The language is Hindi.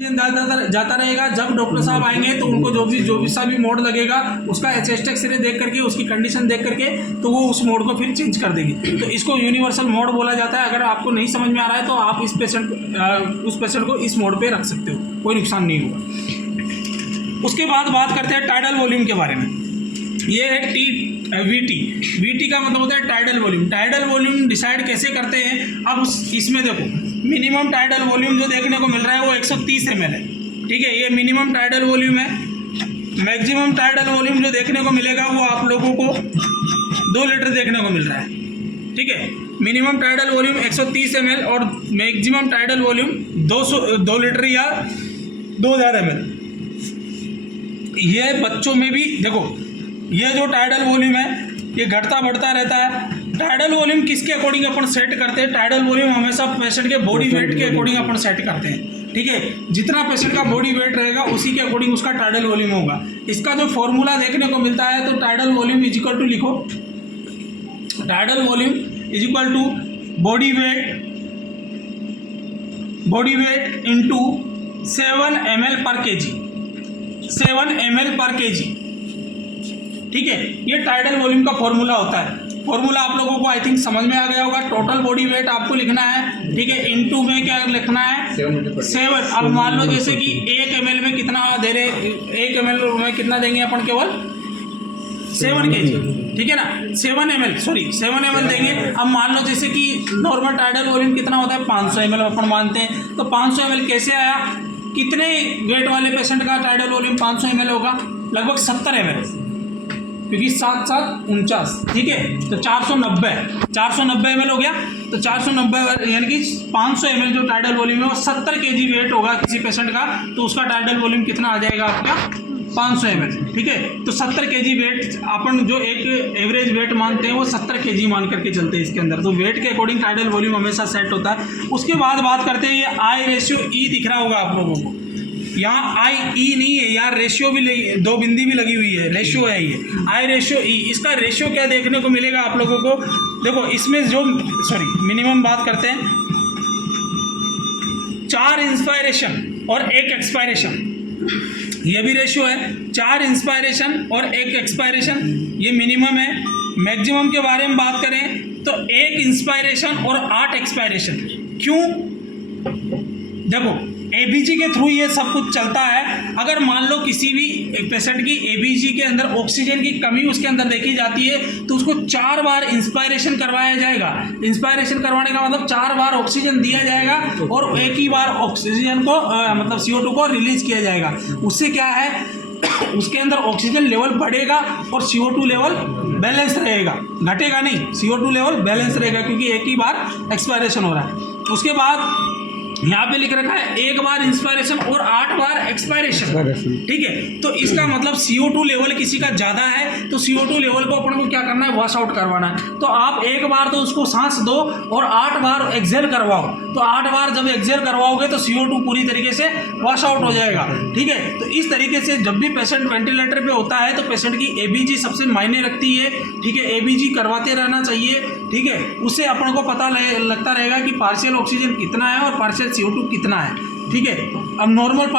जाता रहेगा। जब डॉक्टर साहब आएंगे तो उनको जो भी सा भी मोड लगेगा उसका चेस्ट एक्सरे देख करके, उसकी कंडीशन देख करके, तो वो उस मोड को फिर चेंज कर देगी। तो इसको यूनिवर्सल मोड बोला जाता है। अगर आपको नहीं समझ में आ रहा है तो आप उस पेशेंट को इस मोड पे रख सकते हो, कोई नुकसान नहीं होगा। उसके बाद बात करते हैं टाइडल वॉल्यूम के बारे में। ये है वीटी का मतलब होता है tidal volume. Tidal volume decide कैसे करते हैं? अब इसमें देखो, मिनिमम टाइडल वॉल्यूम जो देखने को मिल रहा है वो 130 ml है, ठीक है, ये मिनिमम टाइडल वॉल्यूम है। मैक्सिमम टाइडल वॉल्यूम जो देखने को मिलेगा वो आप लोगों को 2 लीटर देखने को मिल रहा है, ठीक है। मिनिमम टाइडल वॉल्यूम 130 ml और मैक्सिमम टाइडल वॉल्यूम 2 लीटर या 2000 ml। ये बच्चों में भी देखो, ये जो टाइडल वॉल्यूम है ये घटता बढ़ता रहता है। टाइडल वॉल्यूम किसके अकॉर्डिंग अपन सेट करते हैं? टाइडल वॉल्यूम हमेशा पेशेंट के बॉडी वेट के अकॉर्डिंग अपन सेट करते हैं, ठीक है। जितना पेशेंट का बॉडी वेट रहेगा उसी के अकॉर्डिंग उसका टाइडल वॉल्यूम होगा। इसका जो फॉर्मूला देखने को मिलता है, तो tidal volume is equal to लिखो, tidal volume is equal to body weight into 7 ml पर kg, 7 ml पर kg, ठीक है। ये टाइडल वॉल्यूम का फॉर्मूला होता है। फॉर्मूला आप लोगों को आई थिंक समझ में आ गया होगा। टोटल बॉडी वेट आपको लिखना है, ठीक है, इनटू में क्या लिखना है 7। अब मान लो जैसे कि 1 ml में कितना दे रहे, 1 ml में कितना देंगे अपन? केवल 7 kg, ठीक है ना। 7 ml देंगे। अब मान लो जैसे कि नॉर्मल टाइडल वॉल्यूम कितना होता है? 500 ml अपन मानते हैं। तो 500 ml कैसे आया? कितने वेट वाले पेशेंट का टाइडल वॉल्यूम 500 ml होगा? लगभग 70 ml, क्योंकि 7 7 49, ठीक है। तो 490 ml हो गया। तो 490 यानी कि 500 ml जो टाइडल वॉल्यूम है वो 70 kg वेट होगा किसी पेशेंट का, तो उसका टाइडल वॉल्यूम कितना आ जाएगा आपका? 500 ml, ठीक है। तो 70 kg वेट अपन जो एक एवरेज वेट मानते हैं वो 70 kg मान करके चलते हैं इसके अंदर। तो वेट के अकॉर्डिंग टाइडल वॉल्यूम हमेशा सेट होता है। उसके बाद बात करते हैं, ये आई रेशियो ई दिख रहा होगा आप लोगों को। यहाँ आई ई नहीं है, यहाँ रेशियो भी 2 बिंदी भी लगी हुई है, रेशियो है ये आई रेशियो ई। इसका रेशियो क्या देखने को मिलेगा आप लोगों को? देखो इसमें जो मिनिमम बात करते हैं, 4 इंस्पायरेशन और 1 एक्सपायरेशन, ये भी रेशियो है। 4 इंस्पायरेशन और 1 एक्सपायरेशन ये मिनिमम है। मैक्सिमम के बारे में बात करें तो 1 इंस्पायरेशन और 8 एक्सपायरेशन। क्यों? देखो एबीजी के थ्रू ये सब कुछ चलता है। अगर मान लो किसी भी पेशेंट की एबीजी के अंदर ऑक्सीजन की कमी उसके अंदर देखी जाती है, तो उसको 4 बार इंस्पायरेशन करवाया जाएगा। इंस्पायरेशन करवाने का मतलब 4 बार ऑक्सीजन दिया जाएगा और एक ही बार ऑक्सीजन को मतलब CO2 को रिलीज किया जाएगा। उससे क्या है, उसके अंदर ऑक्सीजन लेवल बढ़ेगा और CO2 लेवल बैलेंस रहेगा, घटेगा नहीं, CO2 लेवल बैलेंस रहेगा, क्योंकि एक ही बार एक्सपायरेशन हो रहा है। उसके बाद यहाँ पे लिख रखा है 1 बार इंस्पायरेशन और 8 बार एक्सपायरेशन, ठीक है। तो इसका मतलब CO2 लेवल किसी का ज़्यादा है तो CO2 लेवल को अपन को क्या करना है? वॉश आउट करवाना है। तो आप 1 बार तो उसको सांस दो और 8 बार एक्सेल करवाओ। तो 8 बार जब एक्सेल करवाओगे तो CO2 पूरी तरीके से वॉश आउट हो जाएगा, ठीक है। तो इस तरीके से जब भी पेशेंट वेंटिलेटर पे होता है तो पेशेंट की एबीजी सबसे मायने रखती है, ठीक है। एबीजी करवाते रहना चाहिए, ठीक है। उससे अपन को पता लगता रहेगा कि पार्शियल ऑक्सीजन कितना है और पार्शियल CO2 कितना है, ठीक है। अब नॉर्मल